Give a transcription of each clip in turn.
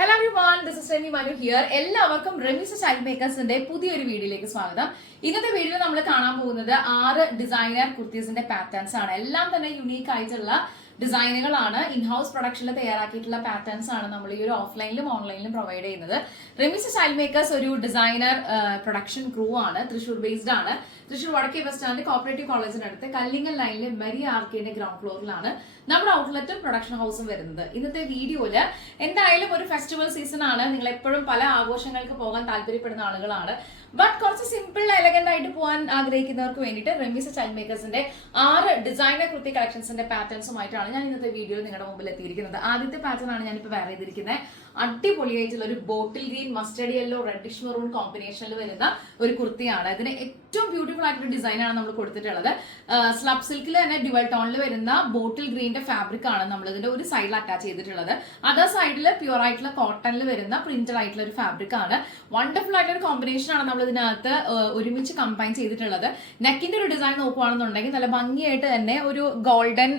Hello everyone, this is Remi Manu here. എല്ലാവർക്കും റെമിസ് style മേക്കേഴ്സിന്റെ പുതിയൊരു വീഡിയോയിലേക്ക് സ്വാഗതം. ഇന്നത്തെ വീഡിയോയിൽ നമ്മൾ കാണാൻ പോകുന്നത് 6 ഡിസൈനർ കുർത്തീസിന്റെ പാറ്റേൺസ് ആണ്. എല്ലാം തന്നെ യുണീക്ക് ആയിട്ടുള്ള ഡിസൈനുകളാണ്. ഇൻഹൗസ് പ്രൊഡക്ഷനിൽ തയ്യാറാക്കിയിട്ടുള്ള പാറ്റേൺസ് ആണ് നമ്മൾ ഈ ഒരു ഓഫ്ലൈനിലും ഓൺലൈനിലും പ്രൊവൈഡ് ചെയ്യുന്നത്. റെമിസ് സ്റ്റൈൽ മേക്കേഴ്സ് ഒരു ഡിസൈനർ പ്രൊഡക്ഷൻ ക്രൂ ആണ്. തൃശ്ശൂർ ബേസ്ഡ് ആണ്. തൃശ്ശൂർ വടക്കേ ബസ് സ്റ്റാൻഡ് കോപ്പറേറ്റീവ് കോളേജിനടുത്ത് കല്ലിങ്ങൽ ലൈനിലെ മരിയ ആർക്കേന്റെ ഗ്രൗണ്ട് ഫ്ലോറിലാണ് നമ്മുടെ ഔട്ട്ലെറ്റും പ്രൊഡക്ഷൻ ഹൗസും വരുന്നത്. ഇന്നത്തെ വീഡിയോയില് എന്തായാലും ഒരു ഫെസ്റ്റിവൽ സീസൺ ആണ്. നിങ്ങൾ എപ്പോഴും പല ആഘോഷങ്ങൾക്ക് പോകാൻ താല്പര്യപ്പെടുന്ന ആളുകളാണ്. ബട്ട് കുറച്ച് സിമ്പിൾ എലഗന്റ് ആയിട്ട് പോകാൻ ആഗ്രഹിക്കുന്നവർക്ക് വേണ്ടിയിട്ട് റെമിസ് സ്റ്റൈൽ മേക്കേഴ്സിന്റെ 6 ഡിസൈനർ കുർത്തി കളക്ഷൻസിന്റെ പാറ്റേൺസുമായിട്ടാണ് ഞാൻ ഇന്നത്തെ വീഡിയോയിൽ നിങ്ങളുടെ മുമ്പിൽ എത്തിയിരിക്കുന്നത്. ആദ്യത്തെ പാറ്റേൺ ആണ് ഞാനിപ്പോൾ വേറെ ചെയ്തിരിക്കുന്നത്. അടിപൊളിയായിട്ടുള്ള ഒരു bottle green mustard yellow reddish maroon കോമ്പിനേഷനിൽ വരുന്ന ഒരു കുർത്തിയാണ്. ഇതിന് ഏറ്റവും ബ്യൂട്ടിഫുൾ ആയിട്ടൊരു ഡിസൈനാണ് നമ്മൾ കൊടുത്തിട്ടുള്ളത്. സ്ലബ് സിൽക്കിൽ തന്നെ ഡ്യുവൽ ടോണിൽ വരുന്ന ബോട്ടിൽ ഗ്രീന്റെ ഫാബ്രിക് ആണ് നമ്മൾ ഇതിന്റെ ഒരു സൈഡിൽ അറ്റാച്ച് ചെയ്തിട്ടുള്ളത്. അതർ സൈഡിൽ പ്യൂർ ആയിട്ടുള്ള കോട്ടണിൽ വരുന്ന പ്രിന്റഡ് ആയിട്ടുള്ള ഒരു ഫാബ്രിക് ആണ്. വണ്ടർഫുൾ ആയിട്ടൊരു കോമ്പിനേഷൻ ആണ് നമ്മൾ ഇതിനകത്ത് ഒരുമിച്ച് കമ്പൈൻ ചെയ്തിട്ടുള്ളത്. നെക്കിന്റെ ഒരു ഡിസൈൻ നോക്കുകയാണെന്നുണ്ടെങ്കിൽ നല്ല ഭംഗിയായിട്ട് തന്നെ ഒരു ഗോൾഡൻ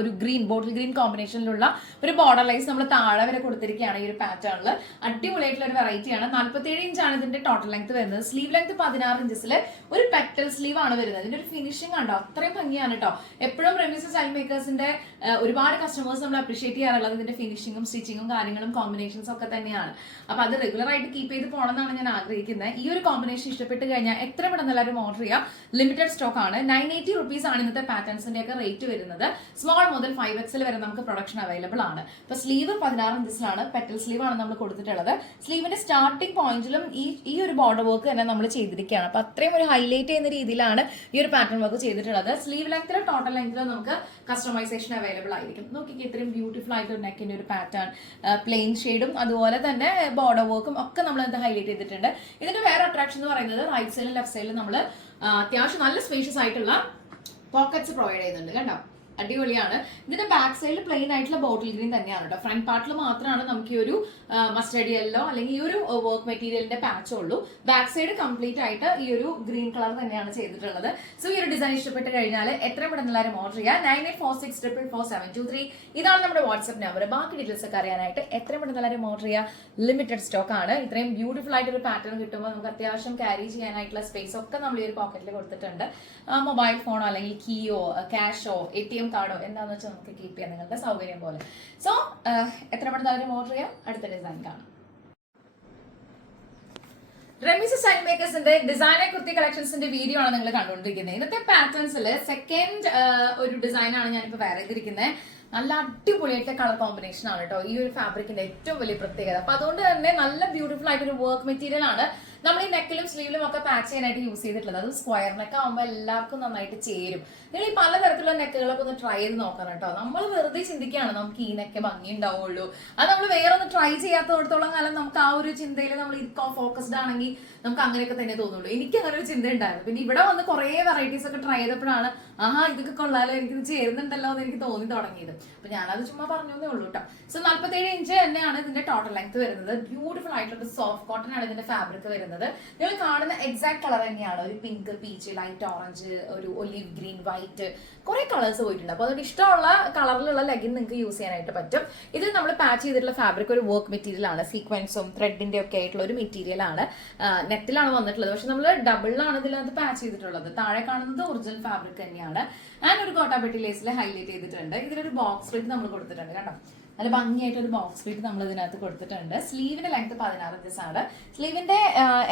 ഒരു ഗ്രീൻ ബോട്ടിൽ ഗ്രീൻ കോമ്പിനേഷനിലുള്ള ഒരു ബോർഡർ ലൈൻസ് നമ്മൾ താഴെ വരെ കൊടുത്തിരിക്കുകയാണ്. ഈ ഒരു പാറ്റേണിൽ അടിപൊളിയായിട്ടുള്ള ഒരു വെറൈറ്റിയാണ്. 47 ഇഞ്ചാണ് ഇതിന്റെ ടോട്ടൽ ലെങ്ത് വരുന്നത്. സ്ലീവ് ലെങ്ത് 16 ഇഞ്ചസിൽ ഒരു പെറ്റൽ സ്ലീവ് ആണ് വരുന്നത്. ഇതിന്റെ ഒരു ഫിനിഷിംഗ് കണ്ടോ, അത്രയും ഭംഗിയാണ് കേട്ടോ. എപ്പോഴും റെമിസ് സ്റ്റൈൽ മേക്കേഴ്സിന്റെ ഒരുപാട് കസ്റ്റമേഴ്സ് നമ്മൾ അപ്രീഷിയേറ്റ് ചെയ്യാറുള്ളത് ഇതിന്റെ ഫിനിഷിങ്ങും സ്റ്റിച്ചിങ്ങും കാര്യങ്ങളും കോമ്പിനേഷൻസും ഒക്കെ തന്നെയാണ്. അപ്പൊ അത് റെഗുലർ ആയിട്ട് കീപ്പ് ചെയ്ത് പോകണമെന്നാണ് ഞാൻ ആഗ്രഹിക്കുന്നത്. ഈ ഒരു കോമ്പിനേഷൻ ഇഷ്ടപ്പെട്ട് കഴിഞ്ഞാൽ എത്ര പെട്ടെന്ന് എല്ലാവരും ഓർഡർ ചെയ്യുക. ലിമിറ്റഡ് സ്റ്റോക്ക് ആണ്. 980 റുപ്പീസ് ആണ് ഇന്നത്തെ പാറ്റേൺസിന്റെ ഒക്കെ റേറ്റ് വരുന്നത്. സ്മോൾ മുതൽ 5XL വരെ നമുക്ക് പ്രൊഡക്ഷൻ അവൈലബിൾ ആണ്. ഇപ്പൊ സ്ലീവ് 16 ഇഞ്ചസിലാണ്, പെറ്റൽ സ്ലീവ് ആണ് നമ്മൾ കൊടുത്തിട്ടുള്ളത്. സ്ലീവിന്റെ സ്റ്റാർട്ടിംഗ് പോയിന്റിലും ഈ ഒരു ബോർഡർ വർക്ക് തന്നെ നമ്മൾ ചെയ്തിരിക്കുകയാണ്. അപ്പൊ അത്രയും ഒരു ഹൈലൈറ്റ് ചെയ്യുന്ന രീതിയിലാണ് ഈ ഒരു പാറ്റേൺ വർക്ക് ചെയ്തിട്ടുള്ളത്. സ്ലീവ് ലെങ്ത്തിലും ടോട്ടൽ ലെങ്ത്തിലും നമുക്ക് കസ്റ്റമൈസേഷൻ അവൈലബിൾ ആയിരിക്കും. നോക്കിക്ക് ഇത്രയും ബ്യൂട്ടിഫുൾ ആയിട്ട് നെക്കിന്റെ ഒരു പാറ്റേൺ, പ്ലെയിൻ ഷെയ്ഡും അതുപോലെ തന്നെ ബോർഡർ വർക്കും ഒക്കെ നമ്മൾ ഇത് ഹൈലൈറ്റ് ചെയ്തിട്ടുണ്ട്. ഇതിന്റെ വേറെ അട്രാക്ഷൻ എന്ന് പറയുന്നത് റൈറ്റ് സൈഡിലും ലെഫ്റ്റ് സൈഡിലും നമ്മൾ അത്യാവശ്യം നല്ല സ്പേഷ്യസ് ആയിട്ടുള്ള പോക്കറ്റ്സ് പ്രൊവൈഡ് ചെയ്യുന്നുണ്ട്. കണ്ടോ, അടിപൊളിയാണ്. ഇതിന്റെ ബാക്ക് സൈഡിൽ പ്ലെയിൻ ആയിട്ടുള്ള ബോട്ടിൽ ഗ്രീൻ തന്നെയാണ് കേട്ടോ. ഫ്രണ്ട് പാർട്ടിൽ മാത്രമാണ് നമുക്ക് ഈ ഒരു മസ്റ്റർഡ് യെല്ലോ അല്ലെങ്കിൽ ഈ ഒരു വർക്ക് മെറ്റീരിയലിന്റെ പാച്ച് ഉള്ളൂ. ബാക്ക് സൈഡ് കംപ്ലീറ്റ് ആയിട്ട് ഈ ഒരു ഗ്രീൻ കളർ തന്നെയാണ് ചെയ്തിട്ടുള്ളത്. സോ ഈ ഒരു ഡിസൈൻ ഇഷ്ടപ്പെട്ട് കഴിഞ്ഞാൽ എത്ര പെട്ടെന്ന് എല്ലാവരും ഓർഡർ ചെയ്യുക. 9846444723 ഇതാണ് നമ്മുടെ വാട്സ്ആപ്പ് നമ്പർ. ബാക്കി ഡീറ്റെയിൽസ് ഒക്കെ അറിയാനായിട്ട് എത്ര പെട്ടെന്ന് എല്ലാവരും ഓർഡർ ചെയ്യുക. ലിമിറ്റഡ് സ്റ്റോക്ക് ആണ്. ഇത്രയും ബ്യൂട്ടിഫുൾ ആയിട്ട് ഒരു പാറ്റേൺ കിട്ടുമ്പോൾ നമുക്ക് അത്യാവശ്യം ക്യാരി ചെയ്യാനായിട്ടുള്ള സ്പേസ് ഒക്കെ നമ്മൾ ഈ ഒരു പോക്കറ്റിൽ കൊടുത്തിട്ടുണ്ട്. മൊബൈൽ ഫോണോ അല്ലെങ്കിൽ കീയോ ക്യാഷോ ATM കാർഡോ എന്താണെന്ന് വെച്ചാൽ നമുക്ക് കീപ്പ് ചെയ്യാം നിങ്ങളുടെ സൗകര്യം പോലെ. സോ എത്ര പെട്ടെന്ന് എല്ലാവരും ഓർഡർ ചെയ്യാം. അടുത്ത ഡിസൈൻ കാണാം. റെമിസ് സ്റ്റൈൽ മേക്കേഴ്സിന്റെ ഡിസൈനർ കുർത്തി കളക്ഷൻസിന്റെ വീഡിയോ ആണ് നിങ്ങൾ കണ്ടുകൊണ്ടിരിക്കുന്നത്. ഇന്നത്തെ പാറ്റേൺസിൽ സെക്കൻഡ് ഒരു ഡിസൈൻ ആണ് ഞാനിപ്പോൾ വേറെ ചെയ്തിരിക്കുന്നത്. നല്ല അടിപൊളിയായിട്ട് കളർ കോമ്പിനേഷൻ ആണ് കേട്ടോ ഈ ഒരു ഫാബ്രിക്കിന്റെ ഏറ്റവും വലിയ പ്രത്യേകത. അപ്പൊ അതുകൊണ്ട് തന്നെ നല്ല ബ്യൂട്ടിഫുൾ ആയിട്ടൊരു വർക്ക് മെറ്റീരിയൽ ആണ് നമ്മൾ ഈ നെക്കിലും സ്ലീവിലും ഒക്കെ പാച്ച് ചെയ്യാനായിട്ട് യൂസ് ചെയ്തിട്ടുള്ളത്. അത് സ്ക്വയർ നെക്ക് ആകുമ്പോൾ എല്ലാവർക്കും നന്നായിട്ട് ചേരും. നിങ്ങൾ ഈ പലതരത്തിലുള്ള നെക്കുകളൊക്കെ ഒന്ന് ട്രൈ ചെയ്ത് നോക്കണം കേട്ടോ. നമ്മൾ വെറുതെ ചിന്തിക്കുകയാണ് നമുക്ക് ഈ നെക്ക് ഭംഗി ഉണ്ടാവുള്ളൂ, അത് നമ്മൾ വേറെ ഒന്ന് ട്രൈ ചെയ്യാത്തടത്തോളം കാലം നമുക്ക് ആ ഒരു ചിന്തയിൽ നമ്മൾ ഫോക്കസ്ഡ് ആണെങ്കിൽ നമുക്ക് അങ്ങനെയൊക്കെ തന്നെ തോന്നുള്ളൂ. എനിക്ക് അങ്ങനെ ഒരു ചിന്ത ഉണ്ടായിരുന്നു. പിന്നെ ഇവിടെ വന്ന് കുറെ വെറൈറ്റീസ് ഒക്കെ ട്രൈ ചെയ്തപ്പോഴാണ് ഇതൊക്കെ കൊള്ളാലോ, എനിക്കിത് ചേരുന്നുണ്ടല്ലോ എന്ന് എനിക്ക് തോന്നി തുടങ്ങിയത്. അപ്പൊ ഞാനത് ചുമ്മാ പറഞ്ഞേ ഉള്ളൂ കേട്ടോ. സോ 47 ഇഞ്ച് തന്നെയാണ് ഇതിന്റെ ടോട്ടൽ ലെങ്ത് വരുന്നത്. ബ്യൂട്ടിഫുൾ ആയിട്ടുള്ള സോഫ്റ്റ് കോട്ടൺ ആണ് ഇതിന്റെ ഫാബ്രിക് വരുന്നത്. നിങ്ങൾ കാണുന്ന എക്സാക്ട് കളർ തന്നെയാണ്. ഒരു പിങ്ക്, പീച്ച്, ലൈറ്റ് ഓറഞ്ച്, ഒരു ഒലിവ് ഗ്രീൻ, വൈറ്റ്, കുറെ കളേഴ്സ് പോയിട്ടുണ്ട്. അപ്പൊ അതുകൊണ്ട് ഇഷ്ടമുള്ള കളറിലുള്ള ലെഗിൻ നിങ്ങൾക്ക് യൂസ് ചെയ്യാനായിട്ട് പറ്റും. ഇത് നമ്മൾ പാച്ച് ചെയ്തിട്ടുള്ള ഫാബ്രിക് ഒരു വർക്ക് മെറ്റീരിയൽ ആണ്. സീക്വൻസും ത്രെഡിന്റെ ഒക്കെ ആയിട്ടുള്ള ഒരു മെറ്റീരിയൽ ആണ്. നെറ്റിലാണ് വന്നിട്ടുള്ളത്. പക്ഷെ നമ്മൾ ഡബിളിലാണ് ഇതിനകത്ത് പാച്ച് ചെയ്തിട്ടുള്ളത്. താഴെ കാണുന്നത് ഒറിജിനൽ ഫാബ്രിക് തന്നെയാണ്. ആൻഡ് ഒരു കോട്ടാപെട്ടി ലേസിൽ ഹൈലൈറ്റ് ചെയ്തിട്ടുണ്ട്. ഇതിലൊരു ബോക്സ് പ്രിന്റ് നമ്മൾ കൊടുത്തിട്ടുണ്ട്. കണ്ടോ, നല്ല ഭംഗിയായിട്ട് ഒരു ബോക്സ് പ്രിന്റ് നമ്മൾ ഇതിനകത്ത് കൊടുത്തിട്ടുണ്ട്. സ്ലീവിന്റെ ലെങ്ത് 16 ഇഞ്ചസ് ആണ്. സ്ലീവിന്റെ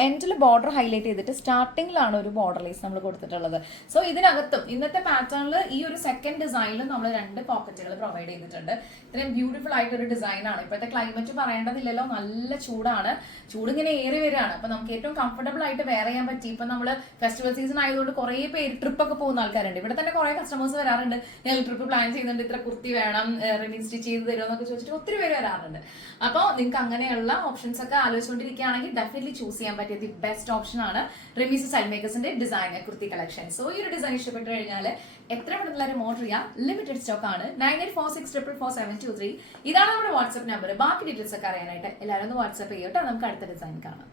എൻഡിൽ ബോർഡർ ഹൈലൈറ്റ് ചെയ്തിട്ട് സ്റ്റാർട്ടിംഗിലാണ് ഒരു ബോർഡർ ലൈസ് നമ്മൾ കൊടുത്തിട്ടുള്ളത്. സോ ഇതിനകത്തും ഇന്നത്തെ പാറ്റേണിൽ ഈ ഒരു സെക്കൻഡ് ഡിസൈനിലും നമ്മൾ 2 പോക്കറ്റുകൾ പ്രൊവൈഡ് ചെയ്തിട്ടുണ്ട്. ഇത്രയും ബ്യൂട്ടിഫുൾ ആയിട്ടൊരു ഡിസൈൻ ആണ്. ഇപ്പോഴത്തെ ക്ലൈമറ്റ് പറയേണ്ടതില്ലല്ലോ, നല്ല ചൂടാണ്. ചൂടിങ്ങനെ ഏറി വരികയാണ്. അപ്പൊ നമുക്ക് ഏറ്റവും കംഫർട്ടബിൾ ആയിട്ട് വെയർ ചെയ്യാൻ പറ്റി. ഇപ്പൊ നമ്മൾ ഫെസ്റ്റിവൽ സീസൺ ആയതുകൊണ്ട് കുറെ പേര് ട്രിപ്പ് ഒക്കെ പോകുന്ന ആൾക്കാരുണ്ട്. ഇവിടെ തന്നെ കുറെ കസ്റ്റമേഴ്സ് വരാറുണ്ട്. ഞങ്ങൾ ട്രിപ്പ് പ്ലാൻ ചെയ്യുന്നുണ്ട്, ഇത്ര കുർത്തി വേണം, റിമീൻ സ്റ്റിച്ച് ചെയ്ത് തരുമോ എന്നൊക്കെ ചോദിച്ചിട്ട് ഒത്തിരി പേര് വരാറുണ്ട്. അപ്പോൾ നിങ്ങൾക്ക് അങ്ങനെയുള്ള ഓപ്ഷൻസ് ഒക്കെ ആലോചിച്ചുകൊണ്ടിരിക്കുകയാണെങ്കിൽ ഡെഫിനറ്റ്ലി ചൂസ് ചെയ്യാൻ പറ്റിയ ദി ബെസ്റ്റ് ഓപ്ഷൻ ആണ് റെമിസ് സ്റ്റൈൽ മേക്കേഴ്സിന്റെ ഡിസൈനർ കുർത്തി കളക്ഷൻ. സോ ഈ ഒരു ഡിസൈൻ ഇഷ്ടപ്പെട്ട് കഴിഞ്ഞാൽ എത്ര പെട്ടെന്ന് എല്ലാവരും ഓർഡർ ചെയ്യാം. ലിമിറ്റഡ് സ്റ്റോക്ക് ആണ്. 9846444723 ഇതാണ് നമ്മുടെ വാട്സ്ആപ്പ് നമ്പർ. ബാക്കി ഡീറ്റെയിൽസ് ഒക്കെ അറിയാനായിട്ട് എല്ലാവരും ഒന്ന് വാട്സ്ആപ്പ് ചെയ്യട്ടോ. നമുക്ക് അടുത്ത ഡിസൈൻ കാണാം.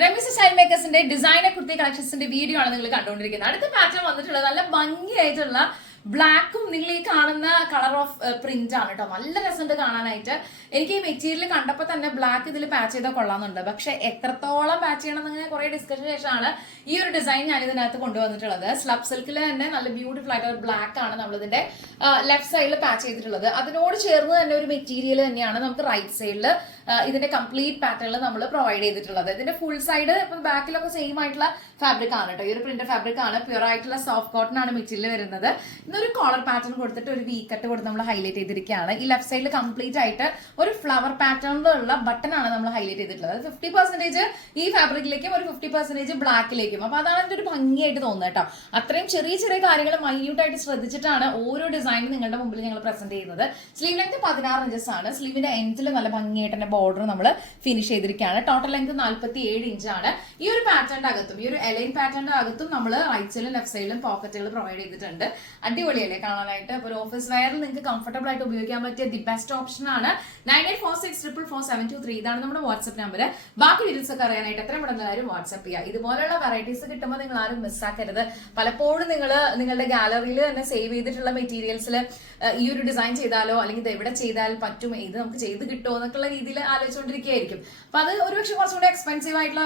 റെമിസ് സ്റ്റൈൽ മേക്കേഴ്സ് മേക്കേഴ്സിന്റെ ഡിസൈനർ കുർത്തി കളക്ഷൻസിന്റെ വീഡിയോ ആണ് നിങ്ങൾ കണ്ടുകൊണ്ടിരിക്കുന്നത്. അടുത്ത പാറ്റേൺ വന്നിട്ടുള്ളത് നല്ല ഭംഗിയായിട്ടുള്ള ബ്ലാക്കും നിങ്ങൾ ഈ കാണുന്ന കളർ ഓഫ് പ്രിന്റ് ആണ് കേട്ടോ. നല്ല രസമുണ്ട് കാണാനായിട്ട്. എനിക്ക് ഈ മെറ്റീരിയൽ കണ്ടപ്പോൾ തന്നെ ബ്ലാക്ക് ഇതിൽ പാച്ച് ചെയ്താൽ കൊള്ളാമെന്നുണ്ട്. പക്ഷെ എത്രത്തോളം പാച്ച് ചെയ്യണം എന്നിങ്ങനെ കുറെ ഡിസ്കഷൻ ശേഷമാണ് ഈ ഒരു ഡിസൈൻ ഞാൻ ഇതിനകത്ത് കൊണ്ടുവന്നിട്ടുള്ളത്. സ്ലബ് സിൽക്കിൽ തന്നെ നല്ല ബ്യൂട്ടിഫുൾ ആയിട്ട് ഒരു ബ്ലാക്ക് ആണ് നമ്മളിതിന്റെ ലെഫ്റ്റ് സൈഡിൽ പാച്ച് ചെയ്തിട്ടുള്ളത്. അതിനോട് ചേർന്ന് തന്നെ ഒരു മെറ്റീരിയൽ തന്നെയാണ് നമുക്ക് റൈറ്റ് സൈഡിൽ ഇതിന്റെ കംപ്ലീറ്റ് പാറ്റേണിൽ നമ്മൾ പ്രൊവൈഡ് ചെയ്തിട്ടുള്ളത്. ഇതിന്റെ ഫുൾ സൈഡ് ഇപ്പം ബാക്കിലൊക്കെ സെയിം ആയിട്ടുള്ള ഫാബ്രിക് ആണ് കേട്ടോ. ഈ ഒരു പ്രിന്റഡ് ഫാബ്രിക് ആണ്. പ്യുവർ ആയിട്ടുള്ള സോഫ്റ്റ് കോട്ടൺ ആണ് മെറ്റീരിയൽ വരുന്നത്. ഇന്നൊരു കോളർ പാറ്റേൺ കൊടുത്തിട്ട് ഒരു വി കട്ട് കൊടുത്ത് നമ്മൾ ഹൈലൈറ്റ് ചെയ്തിരിക്കുകയാണ്. ഈ ലെഫ്റ്റ് സൈഡിൽ കംപ്ലീറ്റ് ആയിട്ട് ഒരു ഫ്ലവർ പാറ്റേണിലുള്ള ബട്ടൺ ആണ് നമ്മൾ ഹൈലൈറ്റ് ചെയ്തിട്ടുള്ളത്. 50% ഈ ഫാബ്രിക്കിലേക്കും ഒരു 50% ബ്ലാക്കിലേക്കും. അപ്പൊ അതാണ് അതിന്റെ ഒരു ഭംഗിയായിട്ട് തോന്നുന്നത് കേട്ടോ. അത്രയും ചെറിയ ചെറിയ കാര്യങ്ങൾ മൈന്യൂട്ടായിട്ട് ശ്രദ്ധിച്ചിട്ടാണ് ഓരോ ഡിസൈനും നിങ്ങളുടെ മുമ്പിൽ ഞങ്ങൾ പ്രസന്റ് ചെയ്യുന്നത്. സ്ലീവ് ലെങ്ത് 16 ഇഞ്ചസ് ആണ്. സ്ലീവിന്റെ എൻഡിൽ നല്ല ഭംഗിയായിട്ട് തന്നെ ബോർഡർ നമ്മൾ ഫിനിഷ് ചെയ്തിരിക്കുകയാണ്. ടോട്ടൽ ലെങ്ത് 47 ഇഞ്ചാണ്. ഈ ഒരു പാറ്റേണിന്റെ അകത്തും ഈ ഒരു എലൈൻ പാറ്റേണിന്റെ അകത്തും നമ്മൾ റൈറ്റ് സൈഡിലും ലെഫ്റ്റ് സൈഡിലും പോക്കറ്റുകൾ പ്രൊവൈഡ് ചെയ്തിട്ടുണ്ട്. അടിപൊളിയല്ലേ കാണാനായിട്ട്. ഒരു ഓഫീസ് വെയറിൽ നിങ്ങൾക്ക് കംഫർട്ടബിൾ ആയിട്ട് ഉപയോഗിക്കാൻ പറ്റിയ ദി ബെസ്റ്റ് ഓപ്ഷൻ ആണ്. 9846444723 ഇതാണ് നമ്മുടെ വാട്സ്ആപ്പ് നമ്പർ. ബാക്കി ഡീറ്റെയിൽസ് ഒക്കെ അറിയാനായിട്ട് എത്രയും പെട്ടെന്ന് കാര്യം വാട്സ്ആപ്പ് ചെയ്യുക. ഇതുപോലെയുള്ള വെറൈറ്റീസ് കിട്ടുമ്പോൾ നിങ്ങൾ ആരും മിസ്സാക്കരുത്. പലപ്പോഴും നിങ്ങൾ നിങ്ങളുടെ ഗാലറിയിൽ തന്നെ സേവ് ചെയ്തിട്ടുള്ള മെറ്റീരിയൽസിൽ ഈ ഒരു ഡിസൈൻ ചെയ്താലോ അല്ലെങ്കിൽ ഇത് എവിടെ ചെയ്താൽ പറ്റും, ഇത് നമുക്ക് ചെയ്ത് കിട്ടുമോ എന്നൊക്കെയുള്ള രീതിയിൽ ആലോചിച്ചുകൊണ്ടിരിക്കുകയായിരിക്കും. അപ്പൊ അത് ഒരുപക്ഷെ കുറച്ചുകൂടി എക്സ്പെൻസീവ് ആയിട്ടുള്ള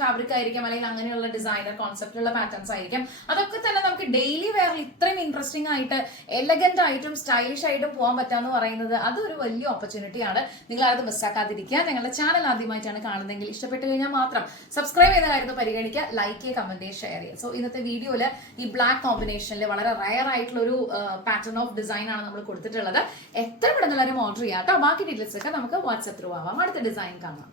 ഫാബ്രിക് ആയിരിക്കും, അല്ലെങ്കിൽ അങ്ങനെയുള്ള ഡിസൈനർ കോൺസെപ്റ്റുള്ള പാറ്റേൺസ് ആയിരിക്കും. അതൊക്കെ തന്നെ നമുക്ക് ഡെയിലി വെയറിൽ ഇത്രയും ഇൻട്രസ്റ്റിംഗ് ആയിട്ട് എലഗന്റ് ആയിട്ടും സ്റ്റൈലിഷ് ആയിട്ടും പോകാൻ പറ്റാന്ന് പറയുന്നത് അതൊരു വലിയ ഓപ്പർച്യൂണിറ്റിയാണ്. നിങ്ങൾ അത് മിസ്സാക്കാതിരിക്കുക. ഞങ്ങളുടെ ചാനൽ ആദ്യമായിട്ടാണ് കാണുന്നതെങ്കിൽ ഇഷ്ടപ്പെട്ട് കഴിഞ്ഞാൽ മാത്രം സബ്സ്ക്രൈബ് ചെയ്യുന്ന കാര്യം പരിഗണിക്കുക, ലൈക്ക് ചെയ്യുക, കമന്റ് ചെയ്യുക, ഷെയർ ചെയ്യുക. സോ ഇന്നത്തെ വീഡിയോയിൽ ഈ ബ്ലാക്ക് കോമ്പിനേഷനിൽ വളരെ റയർ ആയിട്ടുള്ള ഒരു പാറ്റേൺ ഓഫ് ഡിസൈൻ ആണ് നമ്മൾ കൊടുത്തിട്ടുള്ളത്. എത്ര പെട്ടെന്ന് ഓർഡർ ചെയ്യാം കേട്ടോ. ബാക്കി ഡീറ്റെയിൽസ് ഒക്കെ നമുക്ക് വാട്സ്ആപ്പ് ത്രൂ ആവാം. അടുത്ത ഡിസൈൻ കാണാം.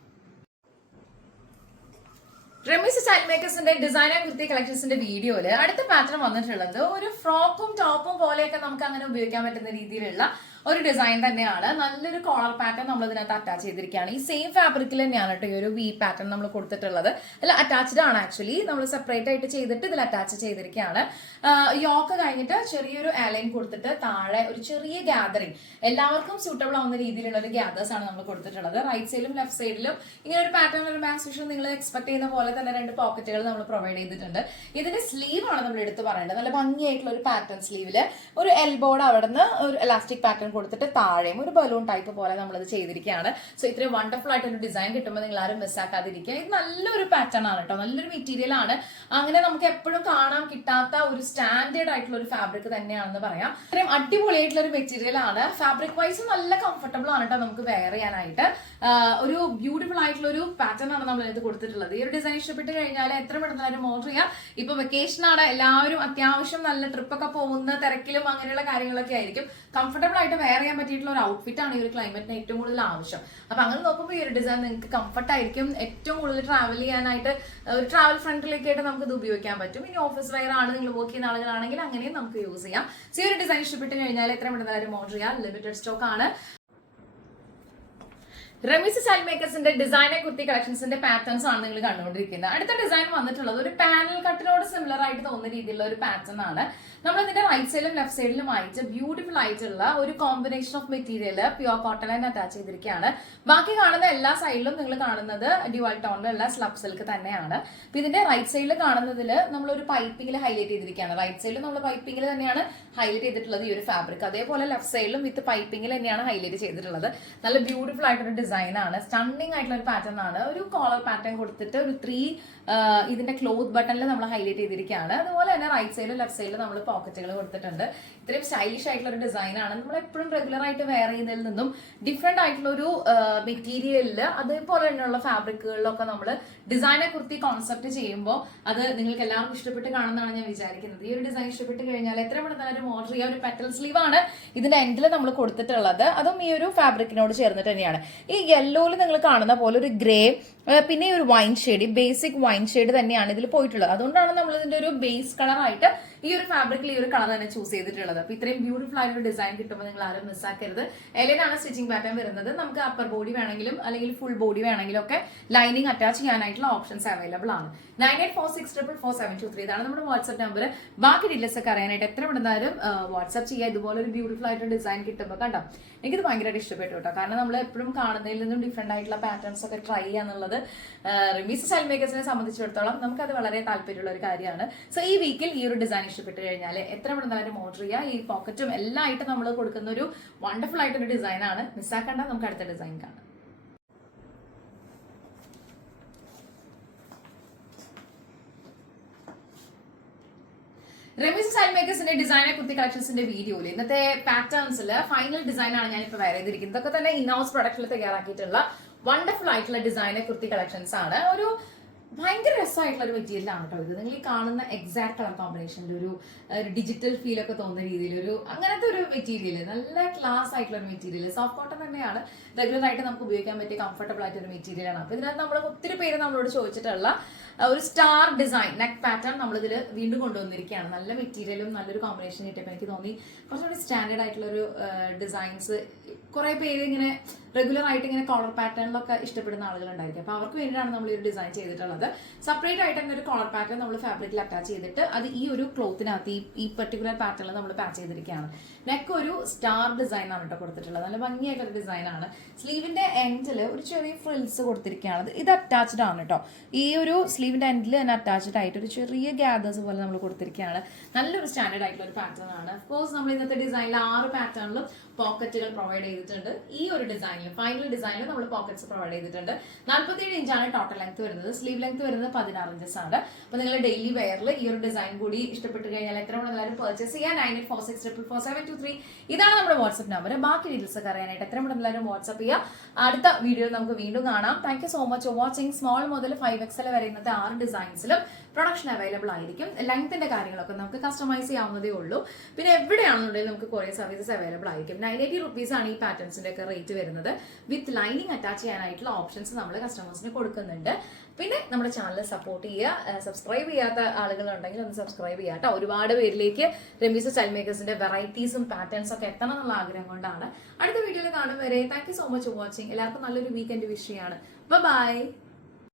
റമീസ് സ്റ്റൈൽ മേക്കേഴ്സിന്റെ ഡിസൈനർ കുർത്തി കളക്ഷൻസിന്റെ വീഡിയോയില് അടുത്ത പാറ്റേൺ വന്നിട്ടുള്ളത് ഒരു ഫ്രോക്കും ടോപ്പും പോലെയൊക്കെ നമുക്ക് അങ്ങനെ ഉപയോഗിക്കാൻ പറ്റുന്ന രീതിയിലുള്ള ഒരു ഡിസൈൻ തന്നെയാണ്. നല്ലൊരു കോളർ പാറ്റേൺ നമ്മൾ ഇതിനകത്ത് അറ്റാച്ച് ചെയ്തിരിക്കുകയാണ്. ഈ സെയിം ഫാബ്രിക്കിൽ തന്നെയാണ് കേട്ടോ ഈ ഒരു വി പാറ്റേൺ നമ്മൾ കൊടുത്തിട്ടുള്ളത്. അല്ല, അറ്റാച്ച്ഡ് ആണ് ആക്ച്വലി. നമ്മൾ സെപ്പറേറ്റ് ആയിട്ട് ചെയ്തിട്ട് ഇതിൽ അറ്റാച്ച് ചെയ്തിരിക്കുകയാണ്. യോക്ക് കഴിഞ്ഞിട്ട് ചെറിയൊരു അലൈൻ കൊടുത്തിട്ട് താഴെ ഒരു ചെറിയ ഗ്യാദറിങ്, എല്ലാവർക്കും സൂട്ടബിൾ ആവുന്ന രീതിയിലുള്ള ഒരു ഗ്യാദേഴ്സ് ആണ് നമ്മൾ കൊടുത്തിട്ടുള്ളത്. റൈറ്റ് സൈഡിലും ലെഫ്റ്റ് സൈഡിലും ഇങ്ങനെ ഒരു പാറ്റേൺ, ഒരു മാക്സിമം നിങ്ങൾ എക്സ്പെക്ട് ചെയ്യുന്ന പോലെ തന്നെ 2 പോക്കറ്റുകൾ നമ്മൾ പ്രൊവൈഡ് ചെയ്തിട്ടുണ്ട്. ഇതിന്റെ സ്ലീവ് ആണ് നമ്മൾ എടുത്ത് പറയേണ്ടത്. നല്ല ഭംഗിയായിട്ടുള്ള ഒരു പാറ്റേൺ സ്ലീവില് ഒരു എൽബോർഡ് അവിടെ നിന്ന് ഒരു എലാസ്റ്റിക് പാറ്റേൺ കൊടുത്തിട്ട് താഴെയും ഒരു ബലൂൺ ടൈപ്പ് പോലെ നമ്മളിത് ചെയ്തിരിക്കുകയാണ്. സോ ഇത്രയും വണ്ടർഫുൾ ആയിട്ട് ഒരു ഡിസൈൻ കിട്ടുമ്പോൾ നിങ്ങൾ ആരും മിസ്സാക്കാതിരിക്കുക. ഇത് നല്ലൊരു പാറ്റേൺ ആണ് കേട്ടോ, നല്ലൊരു മെറ്റീരിയൽ ആണ്. അങ്ങനെ നമുക്ക് എപ്പോഴും കാണാൻ കിട്ടാത്ത ഒരു സ്റ്റാൻഡേർഡ് ആയിട്ടുള്ള ഒരു ഫാബ്രിക് തന്നെയാണെന്ന് പറയാം. ഇത്രയും അടിപൊളിയായിട്ടുള്ള ഒരു മെറ്റീരിയൽ ആണ്. ഫാബ്രിക് വൈസ് നല്ല കംഫർട്ടബിൾ ആണ് കേട്ടോ നമുക്ക് വെയർ ചെയ്യാനായിട്ട്. ഒരു ബ്യൂട്ടിഫുൾ ആയിട്ടുള്ള ഒരു പാറ്റേൺ ആണ് നമ്മൾ ഇത് കൊടുത്തിട്ടുള്ളത്. ഈ ഒരു ഡിസൈൻ ഇഷ്ടപ്പെട്ട് കഴിഞ്ഞാൽ എത്ര പെട്ടെന്ന് ഓർഡർ ചെയ്യാം. ഇപ്പൊ വെക്കേഷൻ ആണ്, എല്ലാവരും അത്യാവശ്യം നല്ല ട്രിപ്പൊക്കെ പോകുന്ന തിരക്കിലും അങ്ങനെയുള്ള കാര്യങ്ങളൊക്കെ ആയിരിക്കും. കംഫർട്ടബിൾ ആയിട്ട് വെയർ ചെയ്യാൻ പറ്റിയിട്ടുള്ള ഒരു ഔട്ട്ഫിറ്റ് ആണ് ഈ ഒരു ക്ലൈമറ്റിന് ഏറ്റവും കൂടുതൽ ആവശ്യം. അപ്പൊ അങ്ങനെ നോക്കുമ്പോൾ ഈ ഒരു ഡിസൈൻ നിങ്ങൾക്ക് കംഫർട്ട് ആയിരിക്കും. ഏറ്റവും കൂടുതൽ ട്രാവൽ ചെയ്യാനായിട്ട് ഒരു ട്രാവൽ ഫ്രണ്ടിലേക്കായിട്ട് നമുക്ക് ഇത് ഉപയോഗിക്കാൻ പറ്റും. ഇനി ഓഫീസ് വെയർ ആണ്, നിങ്ങൾ വർക്ക് ചെയ്യുന്ന ആളുകളാണെങ്കിൽ അങ്ങനെയും നമുക്ക് യൂസ് ചെയ്യാം. സോ ഈ ഒരു ഡിസൈൻ ഇഷ്ടപ്പെട്ട് കഴിഞ്ഞാൽ എത്ര പെട്ടെന്ന് ഓർഡർ ചെയ്യാം. ലിമിറ്റഡ് സ്റ്റോക്ക് ആണ്. റമീസ് സ്റ്റൈൽ മേക്കേഴ്സിന്റെ ഡിസൈനർ കുർത്തി കളക്ഷൻസിന്റെ പാറ്റേൺസ് ആണ് നിങ്ങൾ കണ്ടുകൊണ്ടിരിക്കുന്നത്. അടുത്ത ഡിസൈൻ വന്നിട്ടുള്ളത് ഒരു പാനൽ കട്ടിനോട് സിമിലർ ആയിട്ട് തോന്നുന്ന രീതിയിലുള്ള ഒരു പാറ്റേൺ ആണ്. നമ്മൾ ഇതിന്റെ റൈറ്റ് സൈഡിലും ലെഫ്റ്റ് സൈഡിലും ആയിട്ട് ബ്യൂട്ടിഫുൾ ആയിട്ടുള്ള ഒരു combination of material pure cotton തന്നെ അറ്റാച്ച് ചെയ്തിരിക്കുകയാണ്. ബാക്കി കാണുന്ന എല്ലാ സൈഡിലും നിങ്ങൾ കാണുന്നത് ഡ്യുവൽ ടോണിലുള്ള സ്ലബ് സിൽക്ക് തന്നെയാണ്. അപ്പൊ ഇതിന്റെ റൈറ്റ് സൈഡിൽ കാണുന്നതിൽ നമ്മൾ ഒരു പൈപ്പിംഗിൽ ഹൈലൈറ്റ് ചെയ്തിരിക്കുകയാണ്. റൈറ്റ് സൈഡിൽ നമ്മൾ പൈപ്പിംഗിൽ തന്നെയാണ് ഹൈലൈറ്റ് ചെയ്തിട്ടുള്ളത് ഈ ഒരു ഫാബ്രിക്. അതേപോലെ ലെഫ്റ്റ് സൈഡിലും വിത്ത് പൈപ്പിംഗിൽ തന്നെയാണ് ഹൈലൈറ്റ് ചെയ്തിട്ടുള്ളത്. നല്ല ബ്യൂട്ടിഫുൾ ആയിട്ടൊരു ഡിസൈൻ ആണ്. സ്റ്റണ്ണിങ് ആയിട്ടുള്ള ഒരു പാറ്റേൺ ആണ്. ഒരു കോളർ പാറ്റേൺ കൊടുത്തിട്ട് ഒരു 3 ഇതിന്റെ ക്ലോത്ത് ബട്ടണിൽ നമ്മൾ ഹൈലൈറ്റ് ചെയ്തിരിക്കുകയാണ്. അതുപോലെ തന്നെ റൈറ്റ് സൈഡിലും ലെഫ്റ്റ് സൈഡിലും നമ്മൾ പോക്കറ്റുകൾ കൊടുത്തിട്ടുണ്ട്. ഇത്രയും സ്റ്റൈലിഷ് ആയിട്ടുള്ള ഒരു ഡിസൈൻ ആണ്. നമ്മൾ എപ്പോഴും റെഗുലർ ആയിട്ട് വെയർ ചെയ്യുന്നതിൽ നിന്നും ഡിഫറെന്റ് ആയിട്ടുള്ള ഒരു മെറ്റീരിയലില് അതേപോലെ തന്നെയുള്ള ഫാബ്രിക്കുകളിലൊക്കെ നമ്മൾ ഡിസൈനർ കുർത്തി കോൺസെപ്റ്റ് ചെയ്യുമ്പോൾ അത് നിങ്ങൾക്ക് എല്ലാവർക്കും ഇഷ്ടപ്പെട്ട് കാണുന്നതാണ് ഞാൻ വിചാരിക്കുന്നത്. ഈ ഒരു ഡിസൈൻ ഇഷ്ടപ്പെട്ട് കഴിഞ്ഞാൽ എത്ര പെട്ടെന്ന് ഓർഡർ ചെയ്യാൻ. ഒരു പെറ്റൽ സ്ലീവ് ആണ് ഇതിന്റെ എൻഡിൽ നമ്മൾ കൊടുത്തിട്ടുള്ളത്. അതും ഈ ഒരു ഫാബ്രിക്കിനോട് ചേർന്നിട്ട് തന്നെയാണ്. ഈ യെല്ലോയിൽ നിങ്ങൾ കാണുന്ന പോലെ ഒരു ഗ്രേ, പിന്നെ ഒരു wine shade, basic wine shade തന്നെയാണ് ഇതിൽ പോയിട്ടുള്ളത്. അതുകൊണ്ടാണ് നമ്മൾ ഇതിന്റെ ഒരു ബേസ് കളർ ആയിട്ട് ഈ ഒരു ഫാബ്രിക്കിൽ ഈ ഒരു കളർ തന്നെ ചൂസ് ചെയ്തിട്ടുള്ളത്. അപ്പൊ ഇത്രയും ബ്യൂട്ടിഫുൾ ആയൊരു ഡിസൈൻ കിട്ടുമ്പോൾ നിങ്ങൾ ആരും മിസ്സാക്കരുത്. എലിനാണ് സ്റ്റിച്ചിങ് പാറ്റേൺ വരുന്നത്. നമുക്ക് അപ്പർ ബോഡി വേണമെങ്കിലും അല്ലെങ്കിൽ ഫുൾ ബോഡി വേണമെങ്കിലും ഒക്കെ ലൈനിങ് അറ്റാച്ച് ചെയ്യാനായിട്ടുള്ള ഓപ്ഷൻസ് അവൈലബിൾ ആണ്. 9846444723 ഇതാണ് നമ്മുടെ വാട്സ്ആപ്പ് നമ്പർ. ബാക്കി ഡീറ്റെയിൽസ് ഒക്കെ അറിയാനായിട്ട് എത്ര പെട്ടെന്നാലും വാട്സ്ആപ്പ് ചെയ്യുക. ഇതുപോലെ ഒരു ബ്യൂട്ടിഫുൾ ആയിട്ട് ഡിസൈൻ കിട്ടുമ്പോൾ കണ്ടോ, എനിക്കിത് ഭയങ്കരമായിട്ട് ഇഷ്ടപ്പെട്ടു കേട്ടോ. കാരണം നമ്മൾ എപ്പോഴും കാണുന്ന കാണുന്നതിൽ നിന്നും ഡിഫറെന്റ് ആയിട്ടുള്ള പാറ്റേൺസ് ഒക്കെ ട്രൈ ചെയ്യാന്നുള്ളത് റിമീസ് സ്റ്റൈൽ മേക്കേഴ്സിനെ സംബന്ധിച്ചിടത്തോളം നമുക്കത് വളരെ താല്പര്യമുള്ള ഒരു കാര്യമാണ്. സോ ഈ വീക്കിൽ ഈ ഒരു ഡിസൈൻ ഇഷ്ടപ്പെട്ട് കഴിഞ്ഞാൽ എത്ര പെട്ടെന്നാലും ഓർഡർ ചെയ്യുക. ഈ പോക്കറ്റും എല്ലാം ആയിട്ട് നമ്മൾ കൊടുക്കുന്ന ഒരു വണ്ടർഫുൾ ആയിട്ടൊരു ഡിസൈനാണ്. മിസ്സാക്കണ്ട. നമുക്ക് അടുത്ത ഡിസൈൻ കാണാം. റെമീസ് സ്റ്റൈൽ മേക്കേഴ്സിന്റെ ഡിസൈനർ കുർത്തി കളക്ഷൻസിന്റെ വീഡിയോയിൽ ഇന്നത്തെ പാറ്റേൺസിൽ ഫൈനൽ ഡിസൈൻ ആണ് ഞാനിപ്പോൾ വെയർ ചെയ്തിരിക്കുന്നത്. ഇതൊക്കെ തന്നെ ഇൻഹൗസ് പ്രൊഡക്റ്റിൽ തയ്യാറാക്കിയിട്ടുള്ള വണ്ടർഫുൾ ആയിട്ടുള്ള ഡിസൈനർ കുർത്തി കളക്ഷൻസ് ആണ്. ഒരു ഭയങ്കര രസമായിട്ടുള്ള ഒരു മെറ്റീരിയലാണ് കേട്ടോ ഇത്. നിങ്ങൾ ഈ കാണുന്ന എക്സാക്ട് കളർ കോമ്പിനേഷനിൽ ഒരു ഡിജിറ്റൽ ഫീൽ ഒക്കെ തോന്നുന്ന രീതിയിൽ ഒരു അങ്ങനത്തെ ഒരു മെറ്റീരിയൽ, നല്ല ക്ലാസ് ആയിട്ടുള്ള ഒരു മെറ്റീരിയൽ. സോഫ്റ്റ് കോട്ടൺ തന്നെയാണ്, റെഗുലർ ആയിട്ട് നമുക്ക് ഉപയോഗിക്കാൻ പറ്റിയ കംഫർട്ടബിൾ ആയിട്ട് ഒരു മെറ്റീരിയൽ ആണ്. അപ്പൊ ഇതിനകത്ത് നമ്മൾ ഒത്തിരി പേര് നമ്മളോട് ചോദിച്ചിട്ടുള്ള ഒരു സ്റ്റാർ ഡിസൈൻ നെക്ക് പാറ്റേൺ നമ്മളിതിൽ വീണ്ടും കൊണ്ടുവന്നിരിക്കുകയാണ്. നല്ല മെറ്റീരിയലും നല്ലൊരു കോമ്പിനേഷൻ കിട്ടിയപ്പോൾ എനിക്ക് തോന്നി കുറച്ചുകൂടി സ്റ്റാൻഡേർഡ് ആയിട്ടുള്ള ഒരു ഡിസൈൻസ്. കുറെ പേര് ഇങ്ങനെ റെഗുലർ ആയിട്ട് ഇങ്ങനെ കോളർ പാറ്റേണിലൊക്കെ ഇഷ്ടപ്പെടുന്ന ആളുകളുണ്ടായിരിക്കും. അപ്പൊ അവർക്ക് വേണ്ടിയിട്ടാണ് നമ്മൾ ഈ ഒരു ഡിസൈൻ ചെയ്തിട്ടുള്ളത്. സെപ്പറേറ്റ് ആയിട്ട് തന്നെ ഒരു കോളർ പാറ്റേൺ നമ്മൾ ഫാബ്രിക്കിൽ അറ്റാച്ച് ചെയ്തിട്ട് അത് ഈ ഒരു ക്ലോത്തിനകത്ത് ഈ പെർട്ടിക്കുലർ പാറ്റേണിൽ നമ്മൾ പാച്ച് ചെയ്തിരിക്കുകയാണ്. നെക്ക് ഒരു സ്റ്റാർ ഡിസൈൻ ആണ് കേട്ടോ കൊടുത്തിട്ടുള്ളത്. നല്ല ഭംഗിയായിട്ടൊരു ഡിസൈൻ ആണ്. സ്ലീവിന്റെ എൻഡിൽ ഒരു ചെറിയ ഫ്രിൽസ് കൊടുത്തിരിക്കുകയാണ്. ഇത് അറ്റാച്ച്ഡ് ആണ് കേട്ടോ. ഈ ഒരു സ്ലീവിന്റെ എൻഡിൽ തന്നെ അറ്റാച്ച്ഡ് ആയിട്ട് ഒരു ചെറിയ ഗ്യാദേഴ്സ് പോലെ നമ്മൾ കൊടുത്തിരിക്കുകയാണ്. നല്ലൊരു സ്റ്റാൻഡേർഡ് ആയിട്ടുള്ള ഒരു പാറ്റേൺ ആണ്. ഓഫ്കോഴ്സ് നമ്മൾ ഇന്നത്തെ ഡിസൈനിൽ 6 പാറ്റേണിലും പോക്കറ്റുകൾ പ്രൊവൈഡ് ചെയ്തിട്ടുണ്ട്. ഈ ഒരു ഡിസൈനിൽ ഫൈനൽ ഡിസൈനിൽ നമ്മൾ പോക്കറ്റ്സ് പ്രൊവൈഡ് ചെയ്തിട്ടുണ്ട്. 47 ഇഞ്ചാണ് ടോട്ടൽ ലെങ്ത് വരുന്നത്. സ്ലീവ് ലെങ്ത് വരുന്നത് 16 ഇഞ്ചസ് ആണ്. അപ്പൊ നിങ്ങൾ ഡെയിലി വെയറിൽ ഈ ഒരു ഡിസൈൻ കൂടി ഇഷ്ടപ്പെട്ട് കഴിഞ്ഞാൽ എത്ര എല്ലാവരും പർച്ചേസ് ചെയ്യാൻ 9846444723 ഇതാണ് നമ്മുടെ വാട്സ്ആപ്പ് നമ്പർ. ബാക്കി ഡീറ്റെയിൽസ് ഒക്കെ അറിയാനായിട്ട് എത്ര എല്ലാവരും വാട്സ്ആപ്പ് ചെയ്യുക. അടുത്ത വീഡിയോയിൽ നമുക്ക് വീണ്ടും കാണാം. Thank you so much for watching. Small മുതൽ 5XL വരെ ഇന്നത്തെ 6 ഡിസൈൻസിലും പ്രൊഡക്ഷൻ അവൈലബിൾ ആയിരിക്കും. ലെങ്ത്തിന്റെ കാര്യങ്ങളൊക്കെ നമുക്ക് കസ്റ്റമൈസ് ചെയ്യാവുന്നതേ ഉള്ളൂ. പിന്നെ എവിടെയാണെന്നുണ്ടെങ്കിൽ നമുക്ക് കുറേ സർവീസസ് അവൈലബിൾ ആയിരിക്കും. 980 റുപ്പീസ് ആണ് ഈ പാറ്റേൺസിന്റെ ഒക്കെ റേറ്റ് വരുന്നത്. വിത്ത് ലൈനിങ് അറ്റാച്ച് ചെയ്യാനായിട്ടുള്ള ഓപ്ഷൻസ് നമ്മൾ കസ്റ്റമേഴ്സിന് കൊടുക്കുന്നുണ്ട്. പിന്നെ നമ്മുടെ ചാനൽ സപ്പോർട്ട് ചെയ്യുക. സബ്സ്ക്രൈബ് ചെയ്യാത്ത ആളുകളുണ്ടെങ്കിൽ ഒന്ന് സബ്സ്ക്രൈബ് ചെയ്യുക കേട്ടോ. ഒരുപാട് പേരിലേക്ക് റെമീസ് സ്റ്റൈൽ മേക്കേഴ്സിന്റെ വെറൈറ്റീസും പാറ്റേൺസും ഒക്കെ എത്തണം എന്നുള്ള ആഗ്രഹം കൊണ്ടാണ്. അടുത്ത വീഡിയോയിൽ കാണും വരെ thank you so much for watching. എല്ലാവർക്കും നല്ലൊരു വീക്കെൻഡ് വിഷ് ചെയ്യാണ്. ബൈ.